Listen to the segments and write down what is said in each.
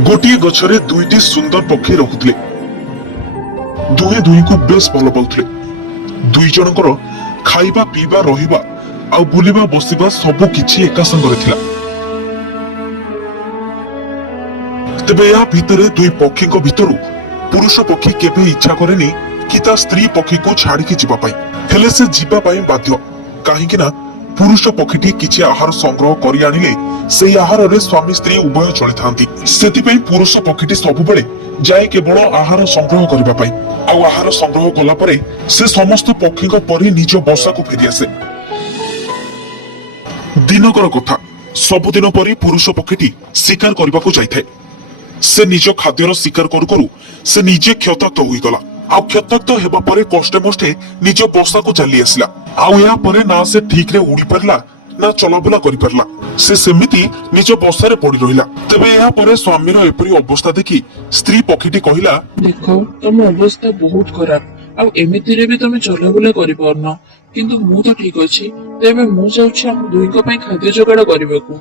गोटे गछरे दुईटी सुंदर पक्षी रखुले। दुहे दुई को बेस भल पाउथिले। दुई जनकर खाइबा पीबा रहिबा आ बुलिबा बसिबा सब किछि एका संगरे थिला। तेबे या भितरे दुई पक्षी को भितरु पुरुष पक्षी केबे इच्छा करेनी कि ता स्त्री पक्षी को छाड़ी के जीवा पाई। हेले से जीवा पाई बाध्य काहेकि ना पुरुष पक्षीटी किछि आहार संग्रह करि आनिले से आहार रे स्वामी स्त्री उभय चली थांती। सेति पई पुरुष पक्षीटी सब बेले जाय केवल आहार संग्रह करबा पाई। आ आहार संग्रह कला परे से समस्त पक्षी को परि निज बसा को फेरि आसे। दिनकर कथा सबुदिन परि पुरुष पक्षीटी शिकार करबा को जायथाय। से निज खाद्यर शिकार करू करू से निजे क्षताक्त होई गला। आ क्षताक्त हेबा परे कष्टे मष्टे निज बसा को चली आसिला। आउ या परे ना से ठीक रे उड़ी परला ना चलाबुला करि परला। से सेमिति निज बसारे पड़ी रहिला। तबे या परे स्वामीर एपरी अवस्था देखि स्त्री पक्षीटी कहिला, देखो तम अवस्था बहुत खराब आ एमिति रे भी तमे चलाबुला करि परना, किंतु मु तो ठीक अछि। तेबे मु जाउछि हम दुइको पई खाद्य जोगाड़ करिबाकू।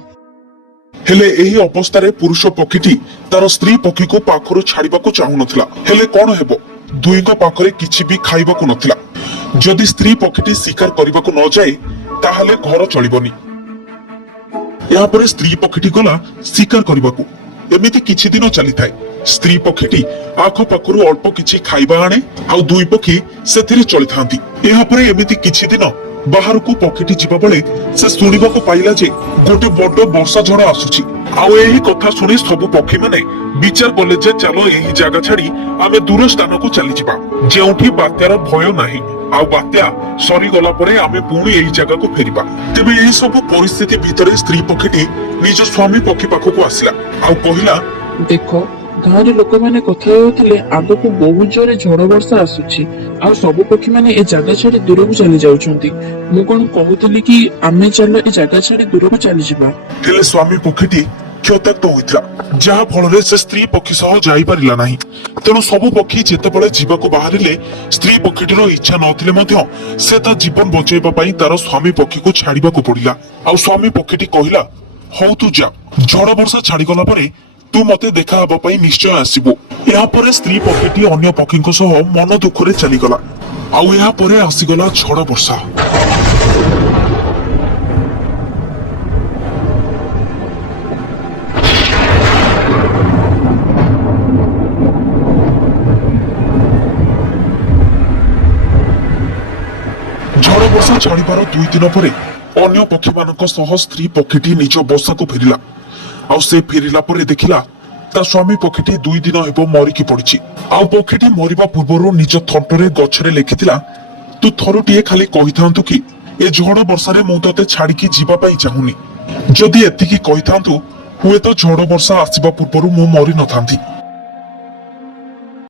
हेले एही अवस्था रे पुरुष पक्षीटी तार स्त्री पक्षी को पाखरु छाड़िबाकू चाहू नथिला। हेले कोन हेबो दुइको पाखरे किछि भी खाइबाकू नथिला। जदि स्त्री पक्षीटी शिकार करिबाकू न जाए ताहाले घर चलिबनी। या परे स्त्री पक्षीटी गला शिकार करिबाकू। एमिति किछि दिन चली थाए। स्त्री पक्षीटी आख पाखरु अल्प किछि खाइबा आणे आ दुई पक्षी सेथिरे चली थांती। या परे एमिति किछि दिन बाहर को पक्षीटी जीवा बेले से सुनिबाकू पाइला जे गोटे बड़ वर्षा झड़ आसुची। आउ एही कथा सुनी सब पक्षी माने विचार कले जे चलो एही जागा छाड़ी आमे दूर स्थान को चली जिबा जेउठी बात्यार भय नाही। आउ बात्या सरी गला परे आमे पुणी एही जागा को फेरिबा। तेबे एही सब परिस्थिति भितरे स्त्री पक्षीटी निज स्वामी पक्षी पाखको आसिला आउ कहिला, देखो गाँव लोक मैंने कथा होते आग को बहुत जोरे झड़ वर्षा आसुची आ सब पक्षी मैंने ए जगह छाड़ी दूर को चली जाउछंती। मु कोन कहूतली कि आमे चलो ए जगह छाड़ी दूर को चली जिबा। हेले स्वामी पक्षीटी क्षताक्त होइतला जहा फल से स्त्री पक्षी सह जाई परिला नाही। तेणु सब पक्षी जेतेबेले जीवाको बाहरिले स्त्री पक्षीटीर इच्छा नथिले मध्य से ता जीवन बचाइबा पई तार स्वामी पक्षी को छाड़िबाको पड़िला। आ स्वामी पक्षीटी कहिला, हौ तू जा, झड़ वर्षा छाड़ी गला परे तू मते देखा हबा पई निश्चय आसीबो। या परे स्त्री पक्षीटी अन्य पक्षीको सह मन दुखरे चली गला। आउ या परे आसीगला झड़ वर्षा। झड़ वर्षा छाड़िबार 2 दिन परे अन्य पक्षी मानक सह स्त्री पक्षीटी निज बसा को फेरिला। आउ से फेरिला परे देखिला ता स्वामी पक्षीटी 2 दिन हेबो मरिकी पड़िछि। आउ पक्षीटी मरिबा पूर्वरु निज थंटरे गछरे लेखिथिला, तू थरुटिए खाली कहिथांतु कि ए झड़ वर्षारे मु तते छाड़िकी जीवा पई चाहुनी। जदि एतिकी कहिथांतु हुए तो झड़ वर्षा आसीबा पूर्वरु मु मरि नथांती।